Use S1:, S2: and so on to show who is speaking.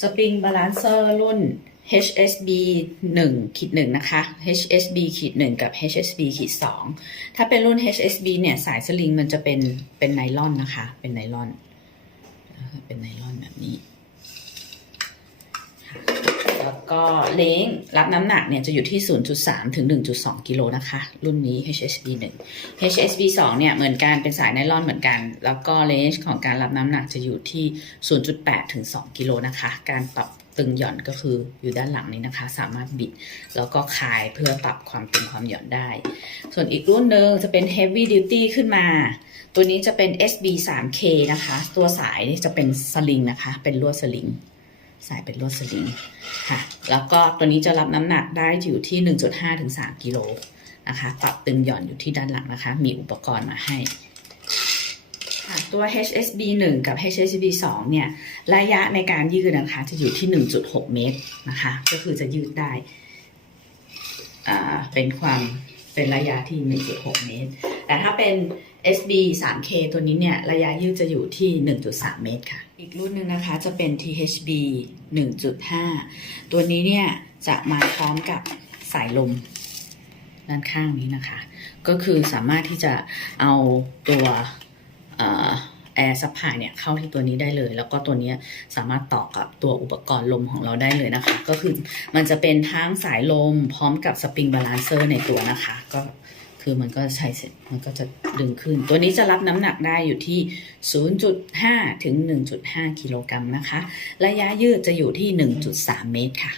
S1: สปริงบาลานเซอร์รุ่น HSB 1ขีด1นะคะ HSB ขีด1กับ HSB ขีด2ถ้าเป็นรุ่น HSB เนี่ยสายสลิงมันจะเป็นเป็นไนลอนนะคะ เป็นไนลอน เป็นไนลอนแบบนี้ ก็เล้งรับน้ำหนักเนี่ยจะอยู่ที่ 0.3 ถึง 1.2 กิโลนะคะ รุ่นนี้ HSB 1 HSB 2เนี่ยเหมือนกันเป็นสายไนลอนเหมือนกัน แล้วก็เลนจ์ของการรับน้ำหนักจะอยู่ที่ 0.8 ถึง 2 กิโลนะคะ การปรับตึงหย่อนก็คืออยู่ด้านหลังนี้นะคะ สามารถบิด แล้วก็คลายเพื่อปรับความตึงความหย่อนได้ ส่วนอีกรุ่นหนึ่งจะเป็น heavy duty ขึ้นมา ตัวนี้จะเป็น SB 3K นะคะ ตัวสายจะเป็นสลิงนะคะ เป็นลวดสลิง สายเป็นลวดสลิงค่ะ แล้วก็ตัวนี้จะรับน้ำหนักได้อยู่ที่ 1.5ถึง3กิโลนะคะ ปรับตึงหย่อนอยู่ที่ด้านหลังนะคะ มีอุปกรณ์มาให้ค่ะตัว HSB 1 กับ HSB 2 เนี่ย ระยะในการยืดนะคะ จะอยู่ที่ 1.6 เมตรนะคะ ก็คือจะยืดได้อ่าเป็นความเป็นระยะที่ 1.6 เมตร แต่ถ้าเป็น SB 3K ตัวนี้เนี่ย ระยะยืดจะอยู่ที่ 1.3 เมตรค่ะ อีกรุ่นหนึ่งนะคะจะเป็น THB 1.5 ตัวนี้เนี่ย จะมาพร้อมกับสายลมด้านข้างนี้นะคะ ก็คือสามารถที่จะเอาตัวแอร์ซัพพลายเนี่ยเข้าที่ตัวนี้ได้เลย แล้วก็ตัวนี้สามารถต่อกับตัวอุปกรณ์ลมของเราได้เลยนะคะ ก็คือมันจะเป็นทั้งสายลมพร้อมกับสปริงบาลานเซอร์ในตัวนะคะ ก็ คือมันก็ใช้เสร็จมันก็จะดึงขึ้น ตัวนี้จะรับน้ำหนักได้อยู่ที่ 0.5 ถึง 1.5 กิโลกรัมนะคะ ระยะยืดจะอยู่ที่ 1.3 เมตรค่ะ